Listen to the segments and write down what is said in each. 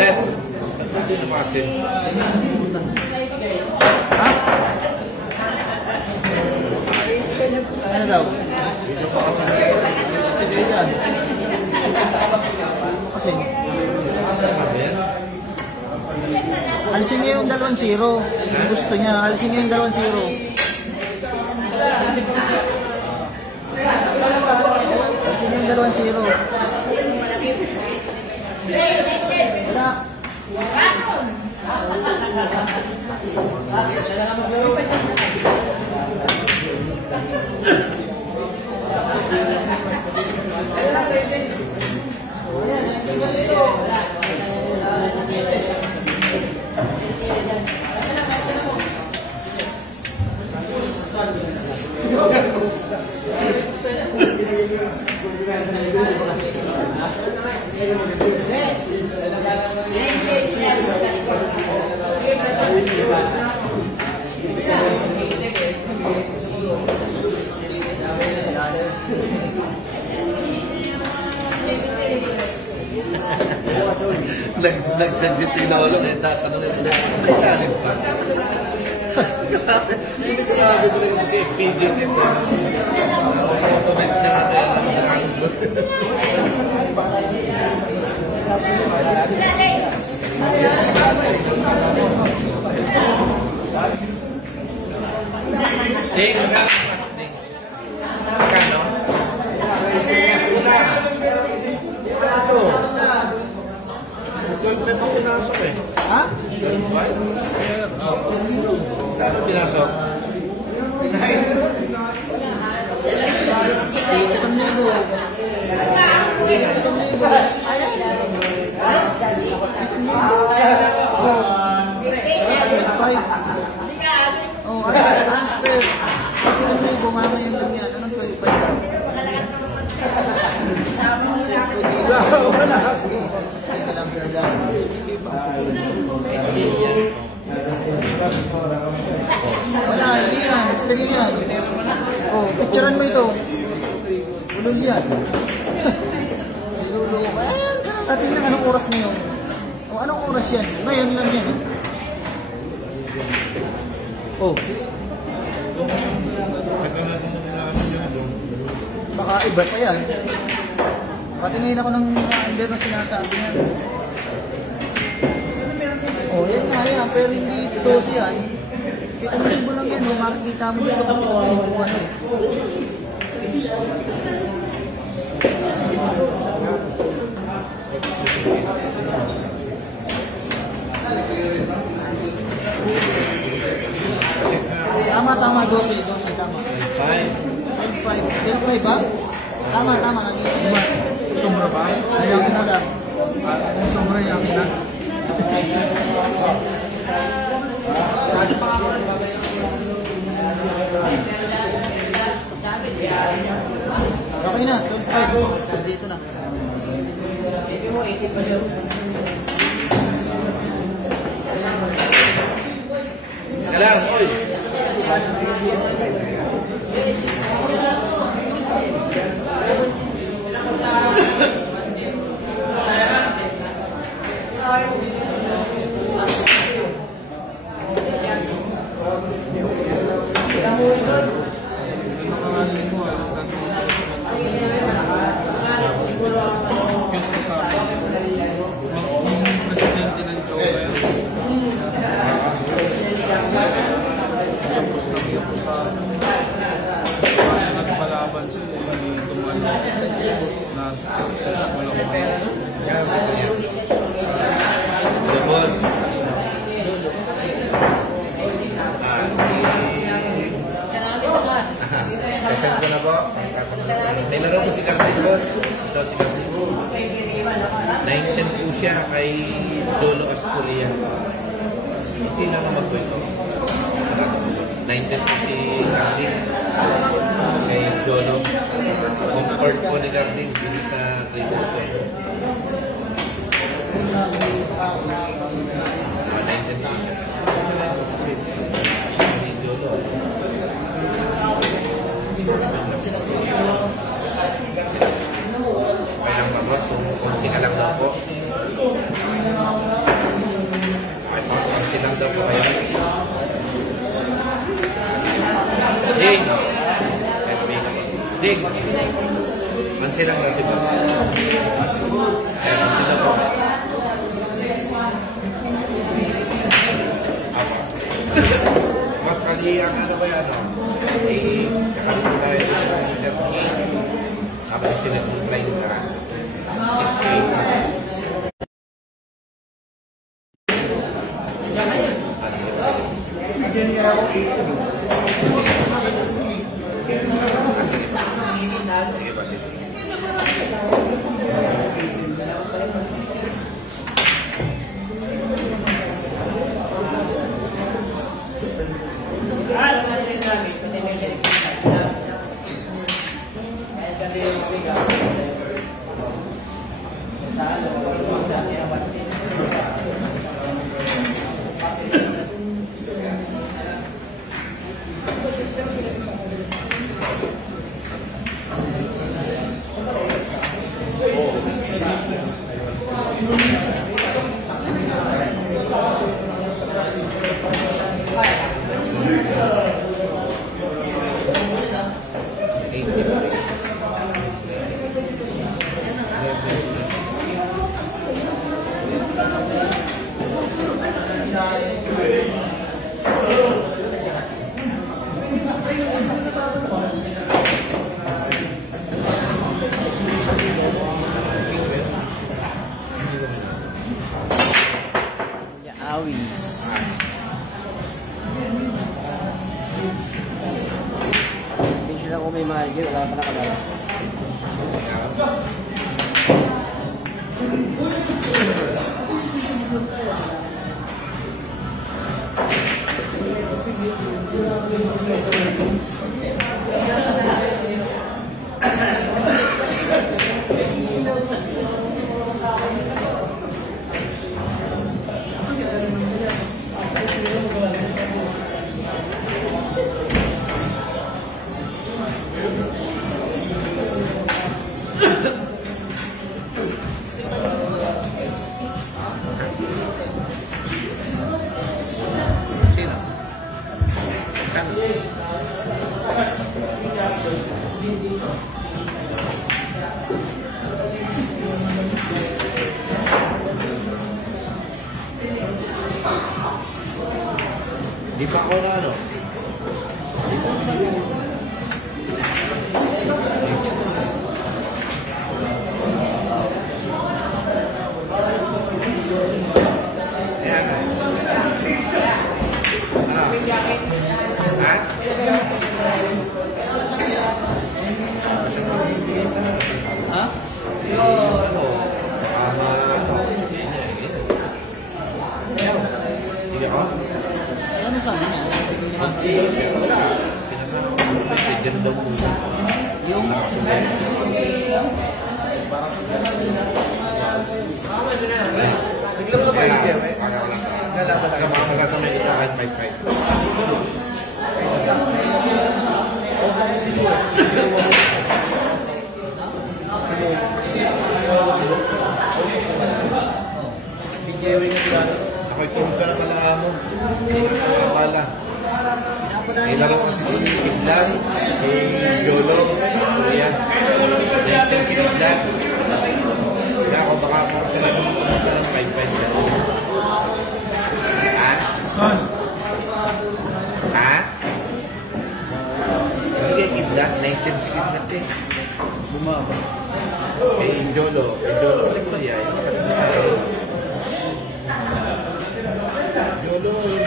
Dad, ito na kasi. Ha? Ano daw? Ito pa kasi. Gusto yan. Kasi alisin niya yung 2-0. Gusto niya, alisin niya yung 2-0. Alisin niya yung 2-0. Wala. Nag-suggest yung naulong eh, tatanungin mo na, may lalim pa. Grabe doon yung si FPJ nito. Comments na nga tayo ng nakakot. Ding, magkano? Ito. 12 na pinasok eh. Ha? 12 ba? Kano pinasok? 'Wala, hindi yan. Steady yan. Oh, picturean mo ito. Ulol yan. Ulol. Ayan, natin na anong oras ngayon. O, anong oras yan? Ngayon lang yan. Oh. Baka iba pa yan. Patingin ako ng under na sinasabi niya. Oh, yan nga yan. Pero hindi 12 yan. Kita mo lang yan. Makikita mo dito kung ano eh. Tama, 12, tama. 12 ba? Tama, nangyayari. Sombra ba? Yakin na lang. Sombra yakin na. Okay na, 12. Dito na. Alam, oy. Session ko na po. May laro po si Carmen Boss. Ito si Carmen. 9-10 po siya kay Jolo Aspulia. Hindi lang ang magkwento. 9-10 po si Carmen kay Jolo. Comfort po ni Garding dito sa Tribuso. 19 pesos. Okay lang ba boss kung sinalang daw po? Okay po, kung silang daw po kayo. Ding! Ding! Mansilang daw si boss. Kaya mansilang po kayo. Mas pali ang ano ba yan, no? Kakalit mo tayo ng 38. Tapos sila itong 30. 68. Sige ba, sige. Awis. Hindi sila kung may mahal yun, wala pa nakadala. Di pa ako na ano? Ayan na. Ha? Ha? Hindi ako? Ano sa amin yan? Pinasama ko sa pigeon daw po. Yung Biglang ka ba yung game? Kaya ko lang. Nagmamala sa may isa kahit 5-5. Ako'y tulog ka na pala mo. Hindi ka nakakala. May laro kasi si Iglan, may Jolo, Kuya. Naintin si Iglan. Kaya ako baka po sila ng 5-5 siya. Ha? Son. Ha? Hindi kay Iglan, naintin si Iglan eh. bumaba. Kay Jolo si Kuya, yung kapatid sa Jolo, yung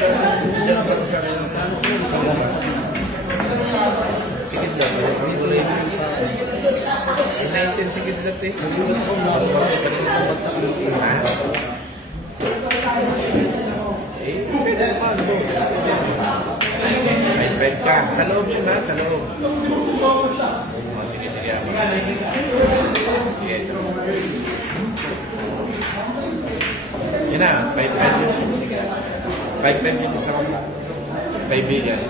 dyan sa Rosario ng sikit lang, hindi ko rin in-19 sikit lang eh. Ha? Eh, pwede naman mo. May bed ka. Sa loob yun ha, sa loob. Sige. Sige. Yun na, 5-5 yun. 5-5 yun isang kaibigan.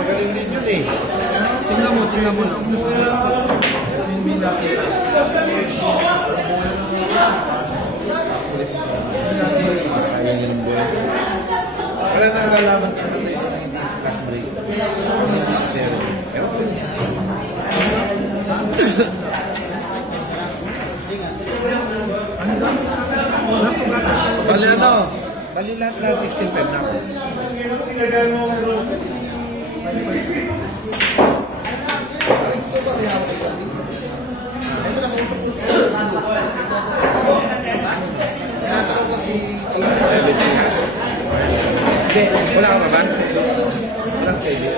Magaling din yun eh. Tingnan mo lang. Hindi nakita. Kaya yun ang buhay. Wala nang lalaban ka na ito na hindi fast break. Bali ano? Bali lahat 16 pen na ako. Hindi, wala ka ba? Walang sa'yo.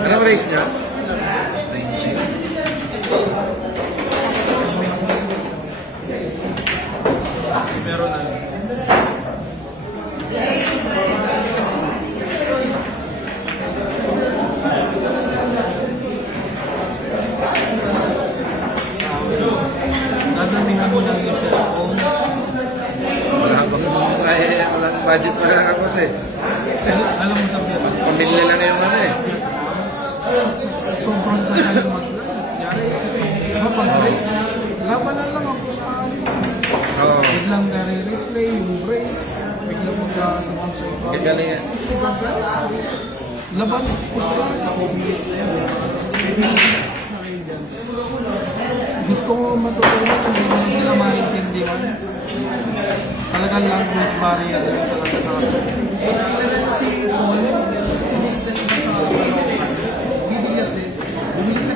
Anong race niya? Meron na. Dadamihan mo lang yung cellphone. Walang budget pa lang ako kasi. Alam mo sabi ba? Pamilya lang yung ano eh. Sobrang kasal mag-ride. Yari, pag-ride, labanan lang ako sa ano. Oo. Biglang nare-replay yung break. Biglang magkasabang sa iba. Gagaling yan. Laban ko sila. Gusto ko matutunan, hindi naman sila maintindihan. Talagang language barrier na talaga sa akin. Si Paul, business na sa Caloocan, bibigat din. Bumili sa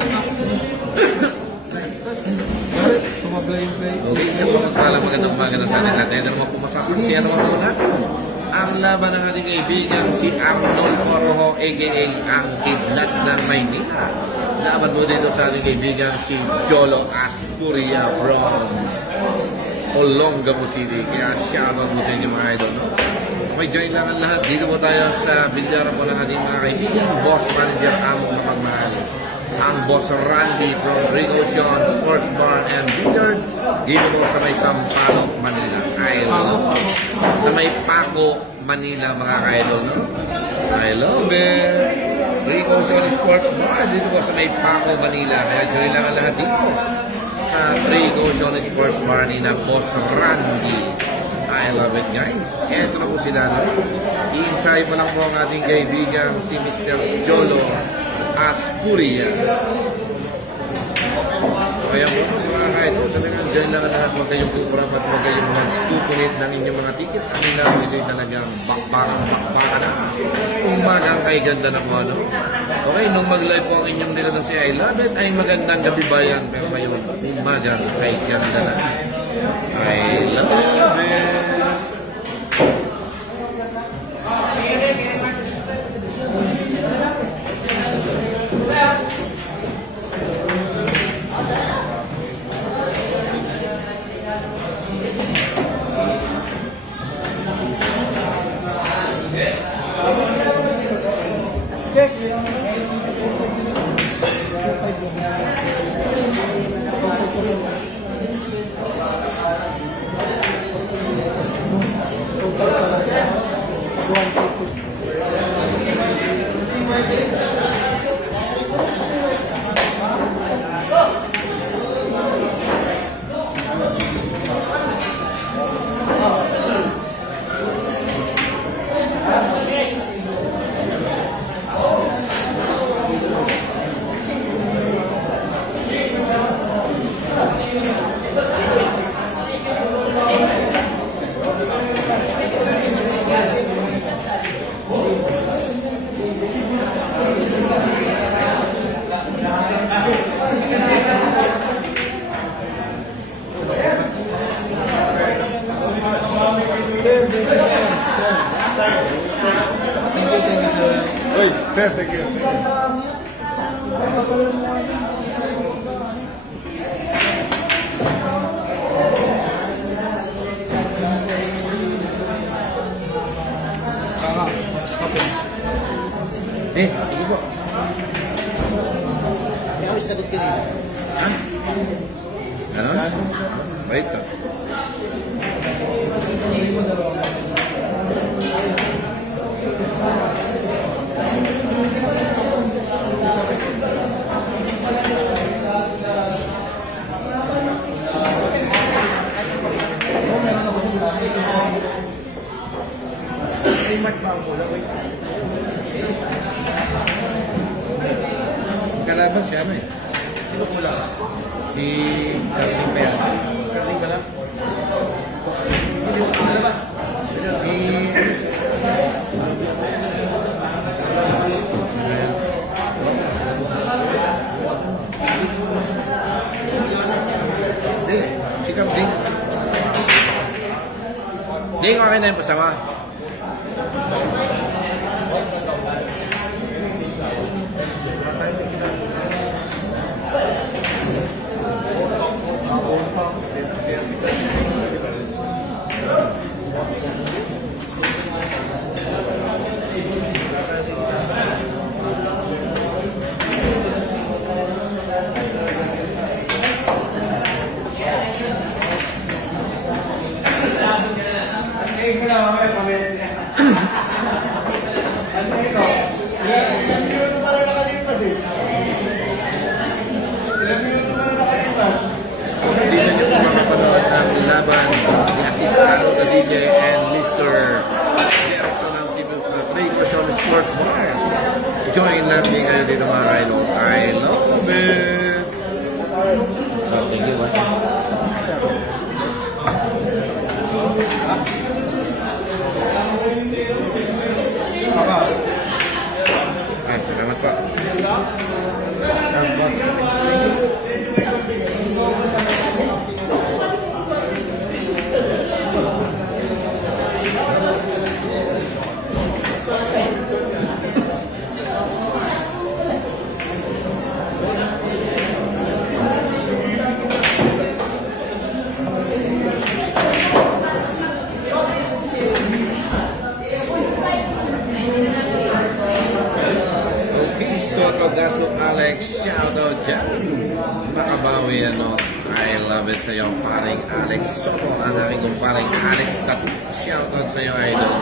Sumabla yung play. Okay, isa po magandang umaga na sa atin. At ayun naman po masasaksiyan naman po natin ang laban ng ating kaibigan si Arnold Orojo aka ang Kidlat ng Maynila. Laban po dito sa ating kaibigan si Jolo Aspuria from Olongapo City. Kaya shoutout po sa inyo mga idol. No? Okay, join lang ang lahat. Dito po tayo sa bilyaran po ng ating mga kaibigan. Boss Manager Amo ng Magmahal. Ang Boss Randy from Rigo Sean Sports Bar and Billiard. Dito po sa may Sampaloc, Manila. I love it. Sa may Paco, Manila, mga ka-idol, no? I love it. Rico Son Sports Bar. Dito po sa may Paco, Manila. Kaya join lang ang lahat dito sa Rico Son Sports Bar ni na Boss Randy. I love it, guys. Eto na po sila, no? I-try pa lang po ang ating kaibigan si Mr. Jolo Aspuria. Kaya po mga ka-idol, talagang dyan lang lahat, huwag kayong kukurap at huwag kayong magtupunit ng inyong mga ticket. Ano lang, ito'y talagang bakbaka na. Umagang kay ganda na po, ano? Okay, nung mag-live po ang inyong nila si I Love It, ay magandang gabi ba yan? Pero ngayon, umagang kay ganda na. I love it. Thank you. Sige po. Kaya ako sagot ka rin. Ha? Ganon? Wait ka. Kalaban siya ano eh. Sino pula? Si Carting pa yan. Karting ka lang? Hindi mo kalabas. Hindi, si Carting. Hindi, okay na yung basta mo. Hindi na nyo po makapanood ang laban ni Asistado the DJ and Mr. Gerson ng Civil sa Rico Son Sports Bar. Join lang din kayo dito mga kailo. I love it! Thank you, boss. Ay, salamat po. Soto Gasol Alex, shout out dyan. Makabawi ano, I love love it sa'yo, paring Alex Soto. Ang aking kumparing Alex Tattoo. Shoutout sa'yo, idol.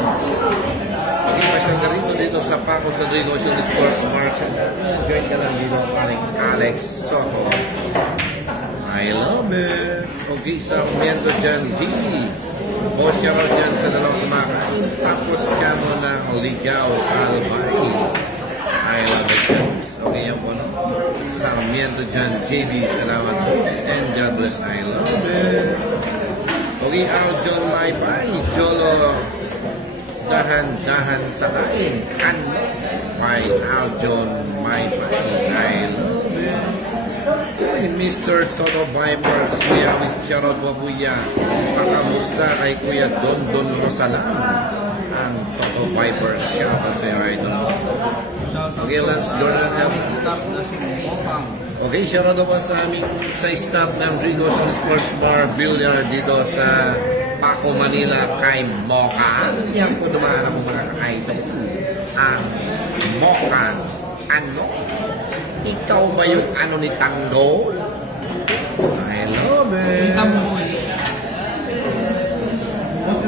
Pag-ipasyal ka rito dito sa Paco sa Drigo Sports March. Join ka lang dito, paring Alex Soto. I love it. Okay, sa Miento dyan, Gini. O siya raw dyan sa dalawang kumakain. Takot ka mo ng ligaw, albay. I love it, guys. Okay, yan po, no? Sarmiento dyan, JB. Salamat po. And God bless. I love it. Okay, Aljon Maypay. Jolo. Dahan-dahan sa kain. Ano? By Aljon Maypay. I love it. Ay, Mr. Toto Vipers. Kuya, with shoutout po, kuya. Pakamusta kay Kuya Don Rosalan. Ang Toto Vipers. Shoutout sa'yo, idol. Okay, Lance Jordan Elvis. Okay, shoutout po sa aming sa staff ng Rigos Sports Bar Billiard dito sa Paco, Manila kay Mocha. Yan po dumaan ako mga ka-idol. Ang Mocha. Ano? Ikaw ba yung ano ni Tanggol? I love it.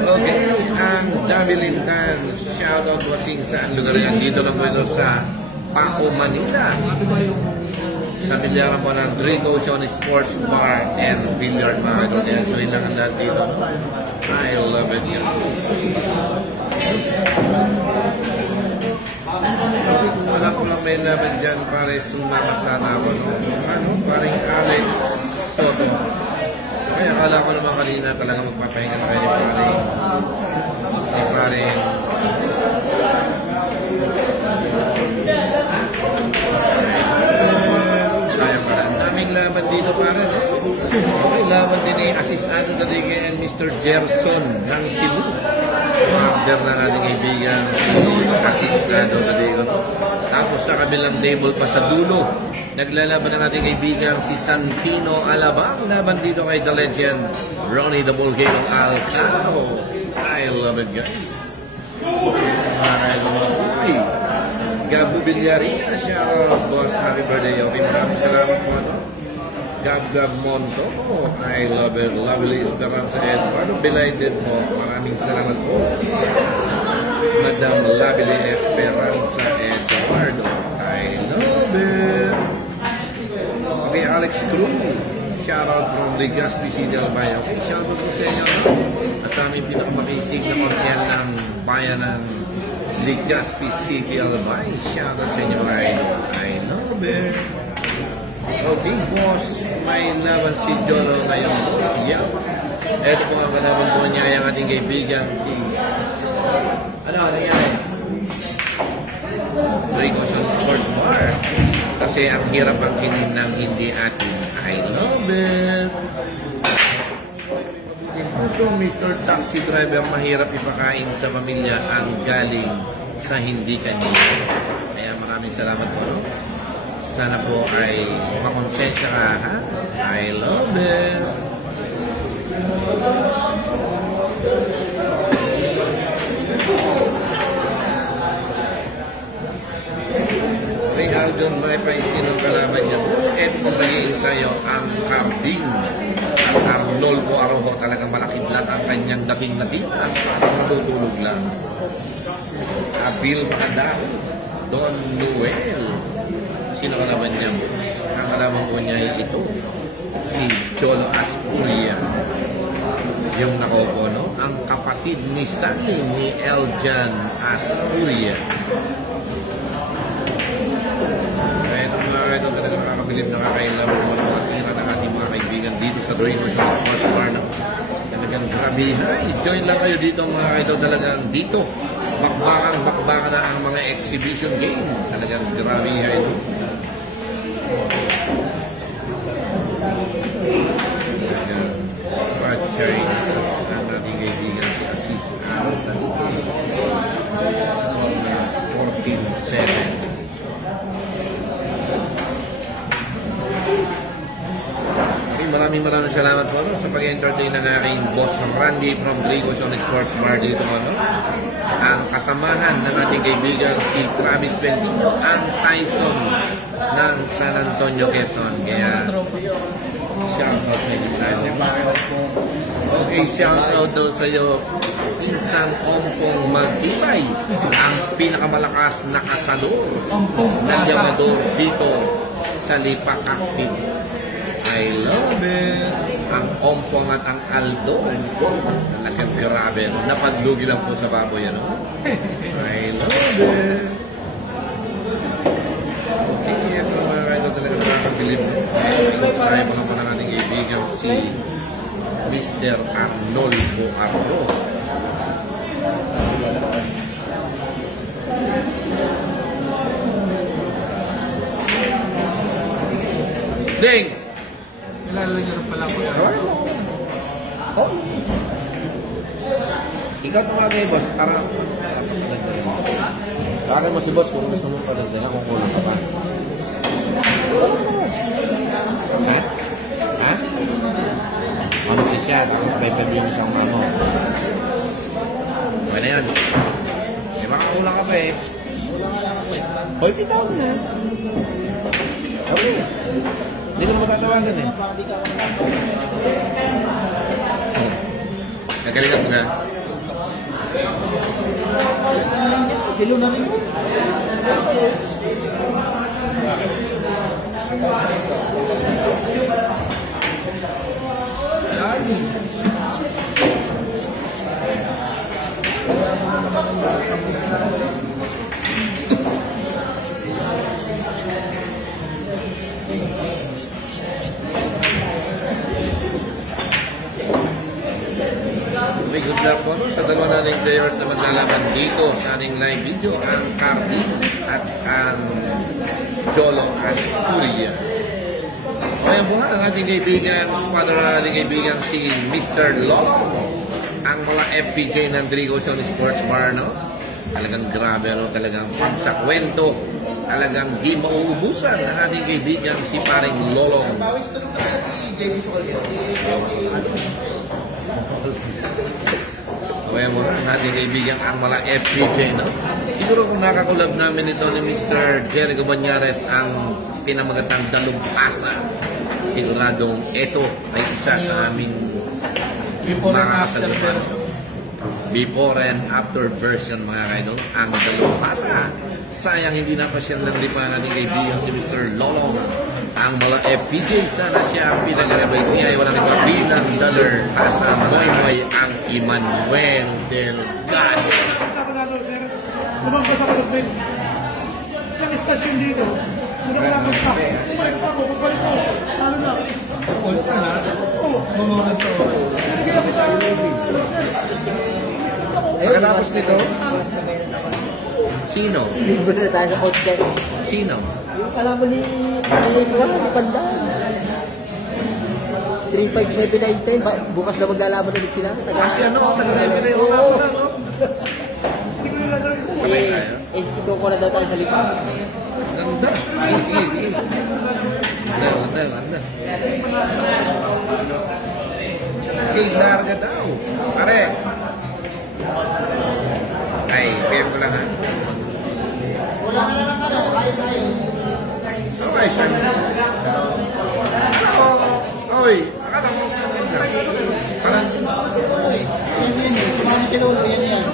Okay, ang Dabilintan. Shoutout wasing saan lugar yan. Dito lang po ito sa Paco, Manila. Sa bilyaran po ng Drigo Sports Bar and Billiard, mga ito. Join lang ang lahat dito. I love it, guys. Wala ko lang may laban dyan, pare, sumama sana ako, no? Ano, paring Alex Soto. Kaya akala ko naman kanina talaga magpapahinga na kayo ni pare. Sayang pala. Ang daming laban dito, pare, no? Okay, laban din ni Asistado Dadige and Mr. Gerson ng Cebu. Order ng ating kaibigan si Asistado Dadige. Tapos sa kabilang table pa sa dulo, naglalaban ng ating kaibigan si Santino Alabang. Laban dito kay The Legend, Ronnie the Volcano Alcao. I love it, guys. Ay, Gabu Villarina, shoutout, boss. Happy birthday, okay. Maraming salamat po, ano? Gab Monto. I love it. Lovely Esperanza Eduardo. Belated po. Maraming salamat po. Madam Lovely Esperanza Eduardo. I love it. Okay, Alex Cruz. Shoutout from Legazpi City, Albay. Okay, shoutout po sa inyo. At sa aming pinakamakisig na konsyal ng bayan ng Legazpi City, Albay. Shoutout sa inyo. I love it. Okay, boss. May laban si Jolo ngayon, boss. Yeah. Ito po ang kalaban po niya, yung ating kaibigan si... Ano nangyari? Rigos Sports Bar. Kasi ang hirap ang kinin ng hindi atin. I love it. Also, Mr. Taxi Driver, mahirap ipakain sa pamilya ang galing sa hindi kanina. Kaya maraming salamat po, no? Sana po ay makonsensya ka, ha? I love it. Okay, Aljon Maypay, sinong kalaban niya? Ito pong nag-iinsayo ang Carding. Ang Arnoldo Arojo, talagang malakidlat ang kanyang dating na tita. Matutulog lang. Abil Makadao, Don Noel. Sino kalaban niya? Ang kalaban po niya ay ito, si Cholo Aspuria. Yung nakaupo, no? Ang kapatid ni Sani ni Eljan Aspuria. Ito talaga nakakabilib na kakailan ng mga matira ng ating mga kaibigan dito sa Drigo Sports Bar. Talagang grabe. Ay, join lang kayo dito mga kaidol. Talagang dito bakbakan na ang mga exhibition game. Talagang grabe. Pachay ang ating kaibigan si Asis Anta 14-7. Maraming salamat po, no, sa pag-entertain ng aking boss Randy from Drigo Sports Bar dito, no? Ang kasamahan ng ating kaibigan si Travis Pentino, ang Tyson ng San Antonio, Quezon. Kaya shoutout sa inyo tayo. Okay, shoutout daw sa'yo. Isang ompong magtibay. Ang pinakamalakas na kasalor ng yamador dito sa Lipa Cockpit. I love it. Ang ompong at ang Aldo. Talagang grabe. Napadlugi lang po sa baboy. Ano? I love it. Okay, ito mga kayo talaga nakakabilib. Isaya pa naman ang ating kaibigan si Mr. Arnoldo Arro. Ding! Nilalagyan pala ko yan. Oh. Ikaw tumagay, boss, para bakit mo si boss kung gusto mo padagdagan kung kulang ka pa? Ha? Ha? Ano si siya? Tapos may pabili siyang mamo. Okay na yan. Eh, baka kulang ka pa eh. Hoy, titaw na. Okay. Hindi ko na magkatawagan eh. Nagalingan mo nga. Kilo na rin. May good luck po sa dalawa nating players na maglalaban dito sa ating live video, ang Cardi at ang Jolo Asturia. Kaya po nga ang ating kaibigan, squadra ating kaibigan si Mr. Long, ang mga FPJ ng Drigo Son Sports Bar, no? Talagang grabe, no? Talagang pagsakwento, talagang di mauubusan ang ating kaibigan si paring Lolong. Kaya mo ang ating kaibigan ang mga FPJ, no? Siguro kung nakakulab namin ito ni Mr. Jericho Banyares ang pinamagatang Dalumpasa, siguradong ito ay isa sa aming makakasagutan. Before and after version, mga kaidol, ang Dalumpasa. Sayang hindi na pa siya ng lipa ng ating kaibigan si Mr. Lolong. Ang mga FPJ, sana siya ang pinag-arabay siya ay walang iba bilang dollar asa moy ang Emmanuel Delgado. Lumangkas ako ng train. Isang istasyon dito. Lumangkas pa. Bumalik pa ako. Bumalik ko. Ano na? All ka na. Sumunod sa oras. Pagkatapos nito, sino? Libre na tayo sa kotse. Sino? Yung alam mo ni Panda. 35719. Bukas na maglalaban ulit sila. Kasi ano, taga-level na yung mga pala, no? Kasi ito ko na daw tayo sa lipa. Ganda. Sige. Ganda. Okay, larga daw. Pare. Ay, PM ko lang ha. Wala na lang ano. Ayos. Okay, sir. Oy, akala mo. Parang... Yan. Sumama si Lolo. Yan.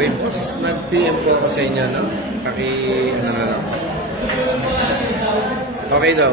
Okay, boss, nag-PM po ako sa inyo, no? Ano na lang. Okay daw.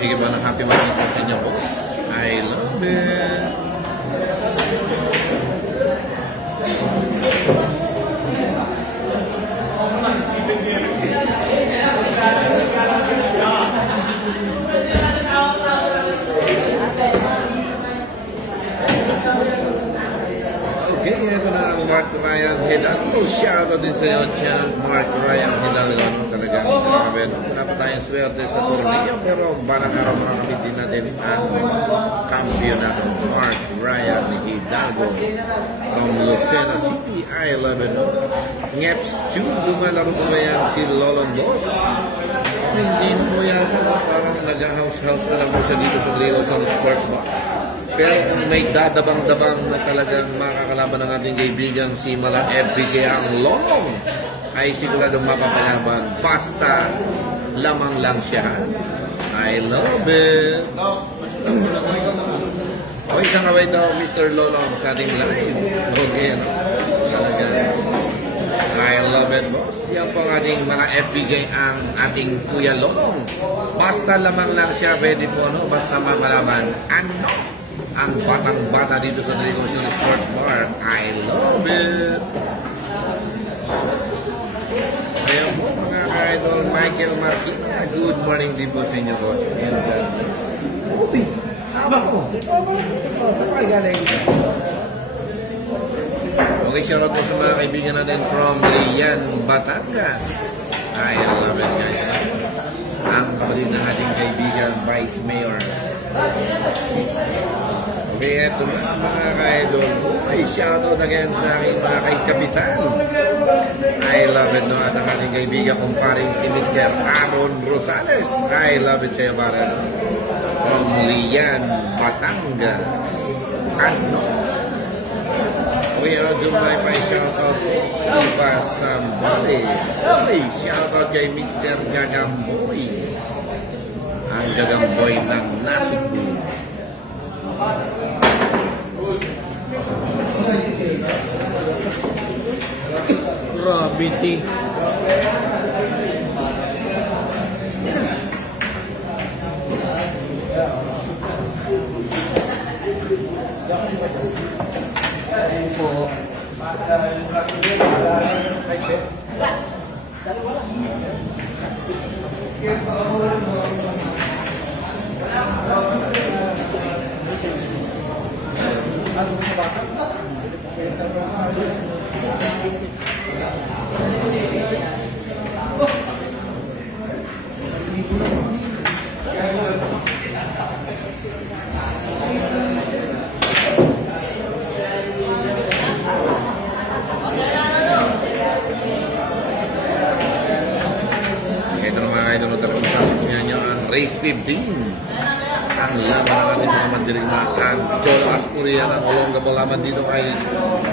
sige ba ng happy birthday po sa inyo, boss. I love it. Okay, ito na ang Mark Ryan Hidalgo. Shoutout din sa iyo, Chad. Mark Ryan Hidalgo. Talagang grabe. Wala pa tayong swerte sa torneo, pero balang araw makakapit natin ang kampiyonato. Mark Ryan Hidalgo from Lucena City. I love it. Ngeps 2, lumalaro po ba yan si Lolong Boss? Hindi na po yata. Parang nag-house-house na lang po siya dito sa Drills on Sports Box. Pero kung may dadabang-dabang na talagang makakalaban ng ating kaibigan si Mala FBK ang Lolong, ay siguradong mapapalaban. Basta lamang lang siya. I love it. O isang kaway daw, Mr. Lolong, sa ating live. Okay, ano? Talaga. I love it, boss. Yan po ang ating mga FBK, ang ating Kuya Lolong. Basta lamang lang siya, pwede po, no? Basta mapalaban. Ano? Ang batang-bata dito sa Drills on Sports Bar. I love it. Ayan po, mga ka-idol, Michael Marquina. Good morning din po sa inyo po. Uy, tama ko. Saan kayo galing? Okay, shoutout po sa mga kaibigan natin from Lian, Batangas. I love it, guys. Ang kapatid ng ating kaibigan, Vice Mayor. Okay, eto na mga ka-idol. Ay, shoutout again sa aking mga kay-kapitan. I love it, no? At ang ating kaibigan kumparing si Mr. Aaron Rosales. I love it sa'yo, para from Lian, Batangas. Ano? Okay, Jumay pa shoutout po. Iba Sambales. Ay, shoutout kay Mr. Gagamboy. Ang Gagamboy ng Nasubu. Gravity. Race 15. Ang laban ng ating mga mandirigma, ang Cholo Aspurian, ang Olongapo laban dito ay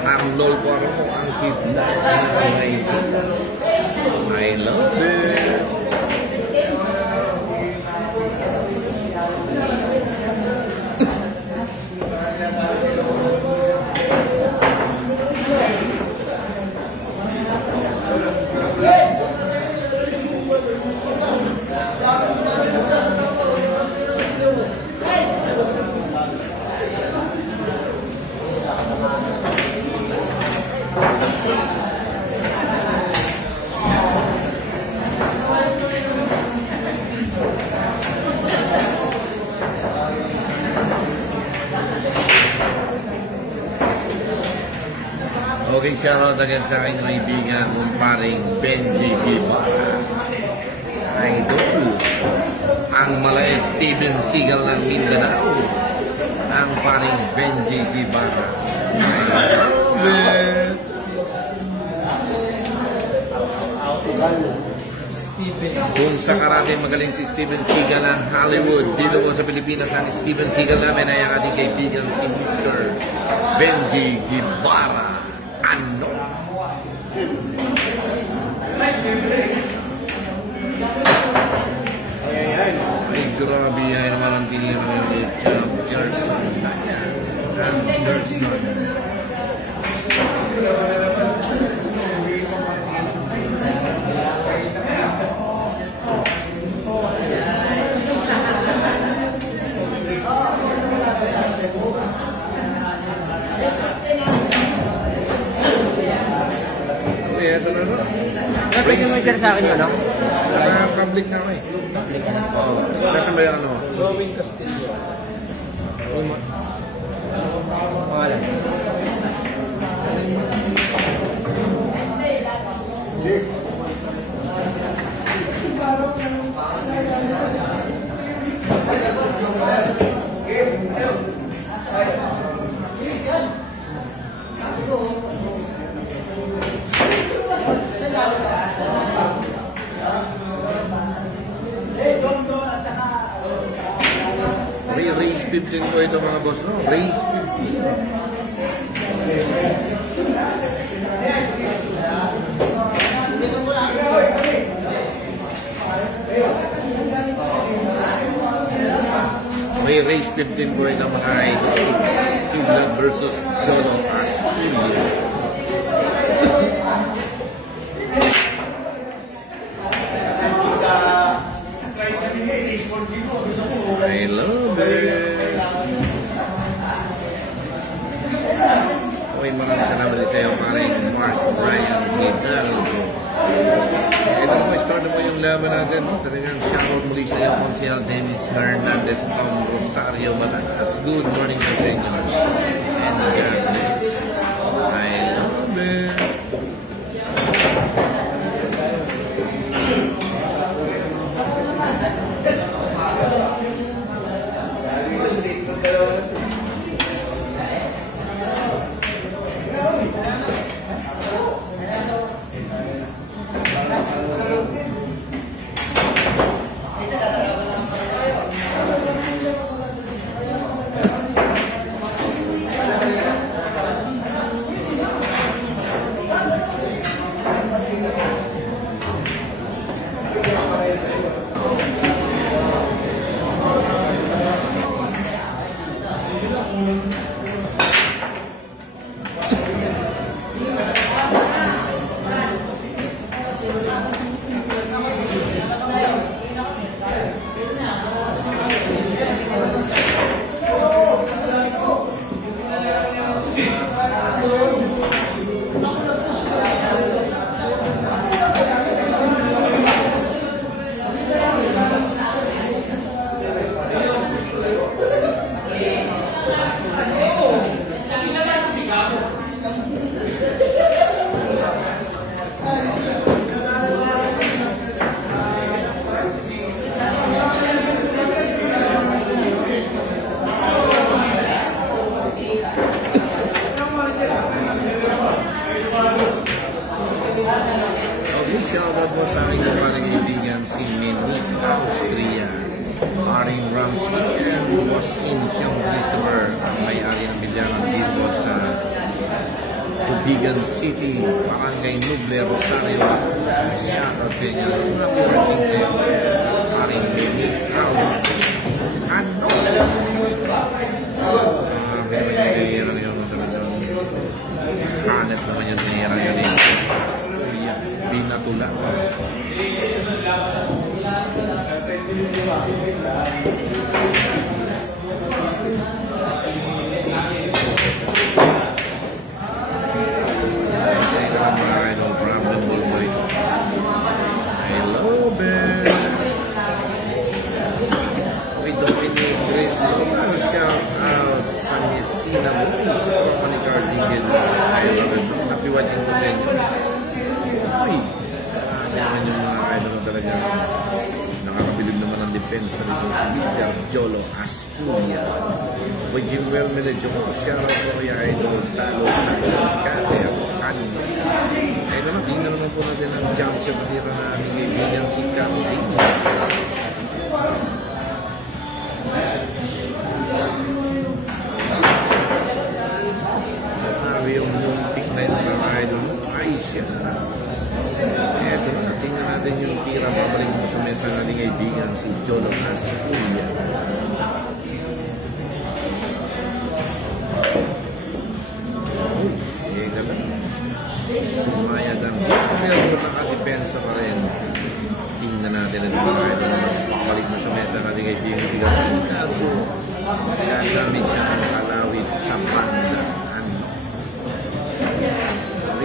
Arnold Poirot, ang kidnap ng Race. I love it. Okay, shoutout again sa aking kaibigan, kumparing Benji Guevara. Idol. Ang malay Steven Seagal ng Mindanao. Ang paring Benji Guevara. Kung sa karate magaling si Steven Seagal ng Hollywood, dito po sa Pilipinas ang Steven Seagal namin ay ang ating kaibigan si Mr. Benji Guevara. Ano? Ay, grabe yan naman ang tinira ng Champ Jerson. Champ Jerson. sa akin ano? Naka-public na ako eh. Oo. Kasi ba yung ano? Robin Castillo. Pangalan. Race 15 po ito mga boss, no? Race 15. May race 15 po ito mga idol. Kidlat versus Jolo Aspulia. I love it. Okay, maraming salamat sa iyo, paring Mark Ryan Hidalgo. Ito po, start na po yung laban natin. Talagang shoutout muli sa iyo, Monsial Dennis Hernandez from Rosario, Batangas. Good morning po sa inyo. And God bless. I love it. Shoutout mo sa aking parang kaibigan si Menique Austria, Maring Ramsky, and Boss In Siyong Christopher, ang may-ari ng bilyaran dito sa Tubigan City, Barangay Nuble, Rosario. Shoutout sa inyo. Happy watching sa iyo, Maring Menique Austria. Ano? Binirang yun talagang hanap naman yung binirang yun eh. Binatula. Happy watching po sa inyo. Uy! Naman yung mga idol na talaga nakakabilib naman ang depensa nito si Mr. Jolo Aspulia. Kung Jimwell Medellio ko, siya raw po kaya idol talo sa Iskate at kanina. Idol na, tingnan naman po natin ang jump shot na tira na aming kaibigan si Camille. Sabi yung muntik na yun mga idol. Ay siya. Eto na, tingnan natin yung tira. Babalik mo sa mesa ng ating kaibigan si Jolo Aspulia. Eka lang. Sumayad ang pero nakadepensa pa rin. Tingnan natin ang mga idol. Babalik na sa mesa ng ating kaibigan si Jolo. Kaso, gagamit siya ng kalawit sa banda.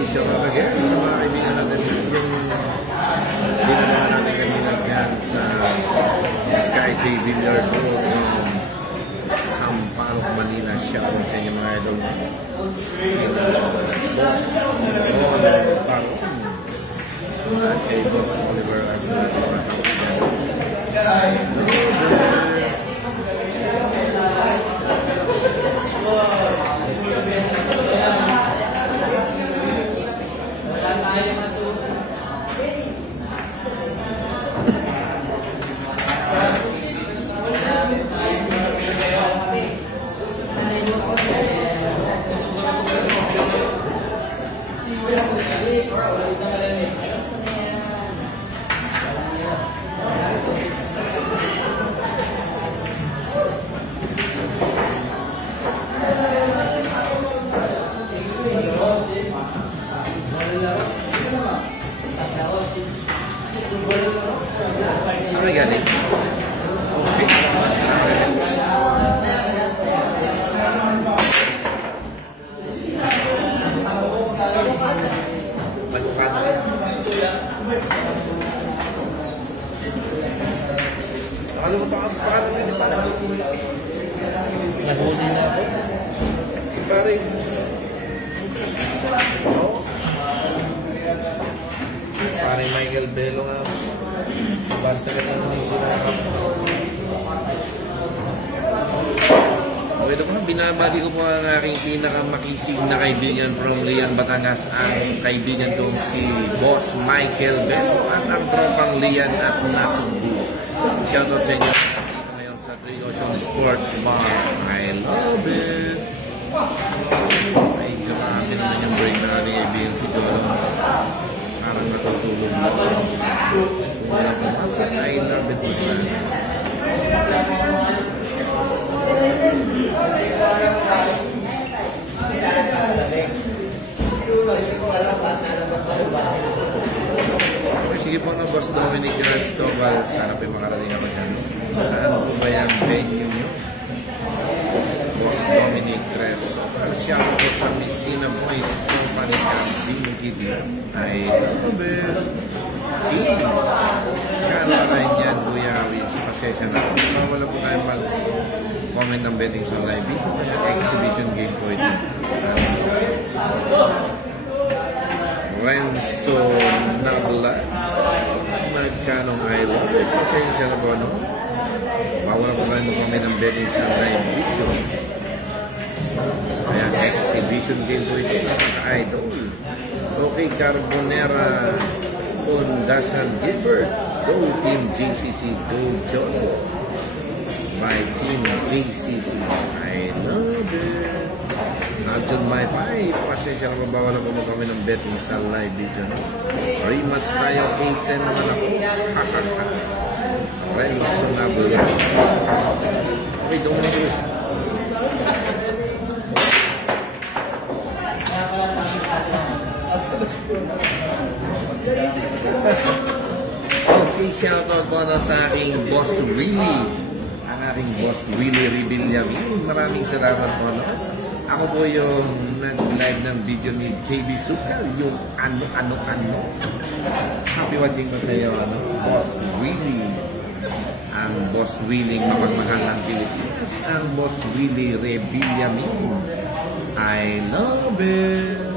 Shout out again sa mga kaibigan natin yung J. Villardo from Sampaloc, Manila. Shoutout sa inyo mga idol. Boss Bang at kay Boss Oliver at sa mga tapos dyan. Ano galing? Ano ba paano hindi pala? Nahuli na ako. Si pare. Pare Michael Bello nga. Basta ka lang hindi ko nakakap. Okay, ito po, binabati ko po ang aking pinakamakisig na kaibigan from Lian, Batangas, ang kaibigan kong si Boss Michael Bello at ang tropang Lian at Nasubu. Shoutout sa inyo dito ngayon sa Three Ocean Sports Bar. I love it! Ay, grabe naman yung break na ating kaibigan si Jolo. Parang natutulog na. Wala pa masa. I love it, masa. Sige po na Boss Dominic Cristobal, sana po makarating ako dyan. Saan po ba yung venue nyo? Boss Dominic Cristobal. Siya po sa Messina Boys Company Camping Kidlat. I love it. King. Kalaray niyan, Kuya Awis. Pasensya na. Wala po tayo mag-comment ng betting sa live. Ito kaya exhibition game po ito. Renzo Nabla. Magkanong I love it. Pasensya na po, no? Bawala po tayo mag-comment ng betting sa live video. Kaya exhibition game po ito. Idol. Okay, Carbonera. Undasan Gilbert. Go Team JCC. Go John. By Team JCC. I love it. Arjun May Pai. Pasensya na mabawala po mo kami ng betting sa live video. Rematch tayo. 8-10 naman ako. Renzo Nabla. Okay, Dominic. Okay, shoutout po na sa aking Boss Willie. Ang aking Boss Willie Rebillamin. Maraming salamat po. No? Ako po yung nag-live ng video ni JB Sukal. Yung ano. Happy watching ko sa iyo, ano? Boss Willie. Ang Boss Willie mapagmahal ng Pilipinas. Ang Boss Willie Rebillamin. I love it.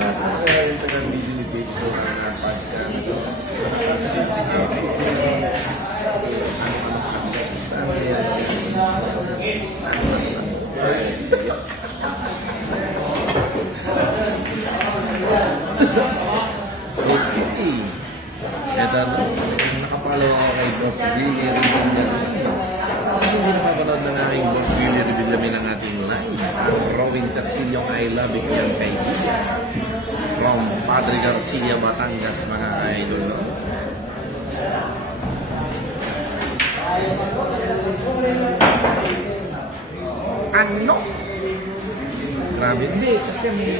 Nasa kaya yung tagang video ni JB Sukal na podcast ito. Saan kaya okay. Ito no, nakapalaw ako kay Boss Willie Rebillamin. Hindi napapanood ng aking Boss Willie Rebillamin ang ating live. Ang Robin Castillo, I love it yung kaibigan. From Padre Garcia, Batangas, mga idol. No? Ano? Grabe, hindi. Kasi may...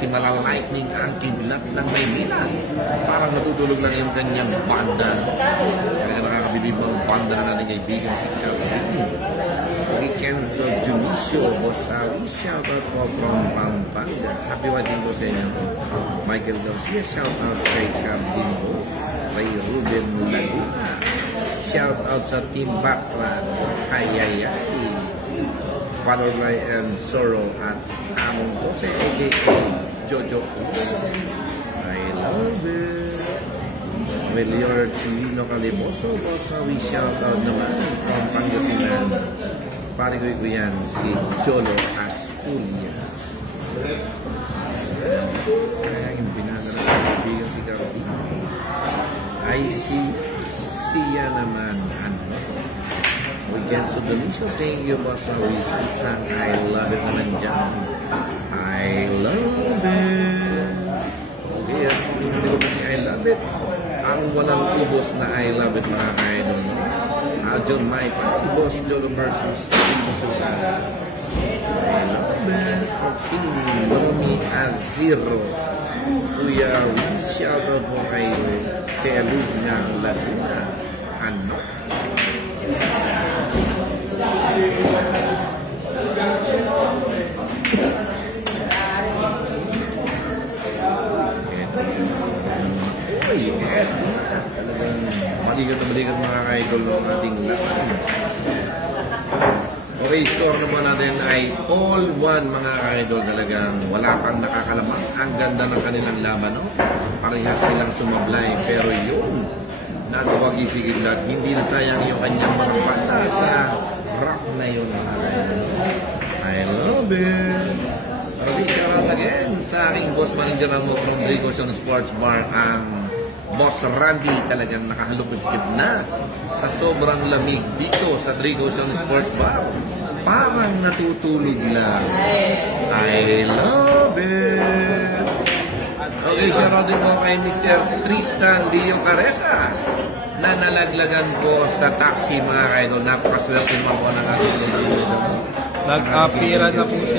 si Malalightning ang kidlat ng Maynila. Parang natutulog lang yung kanyang banda. Kaya nakakabilib ang banda ng ating kaibigan si Calvin. Weekends of Junicio, Boss Ari, shout out po from Pampanga. Happy watching po sa inyo. Michael Garcia, shout out kay Calvin Boss. Ray Ruben Laguna, shout out sa Team Batra. Hayayay. Panorlay and Soro at Among Tose, a.k.a. Jojo Is. I love it. Melior Chilino Calimoso, we shout out naman from Pangasinan. Parigoy ko yan, si Jolo Aspulia. Sayang, binagara ng kaibigan si Cardi. I see siya naman, Weekends of Donicio, thank you, Boss Luis. Isang I love it naman dyan. I love it. Okay, hindi ko kasi I love it. Ang walang ubos na I love it, mga kaidol. Aljon Mai, pati Boss Jolo versus Suka. I love it. Okay, Nomi Aziro. Kuya, shout out mo kay Alug ng Laguna. Ano? Maligat mga ka-idol ng ating laban. Okay, score naman natin ay all one mga ka-idol. Talagang wala pang nakakalamang. Ang ganda ng kanilang laban, no? Parehas silang sumablay. Pero yun, natawagi si Kidlat. Hindi na sayang yung kanyang mga bata sa rock na yun mga ka-idol. I love it. Okay, shout out again sa aking boss manager mo from Drico Sports Bar, ang Boss Randy. Talagang nakahalukit na sa sobrang lamig dito sa Drico Sports Bar. Parang natutulog lang. I love it. Okay, shoutout din po kay Mr. Tristan Dio Caresa na nalaglagan po sa taxi mga kaidol. Napakaswerte mo po ng ating legend. Nag-apira na po siya.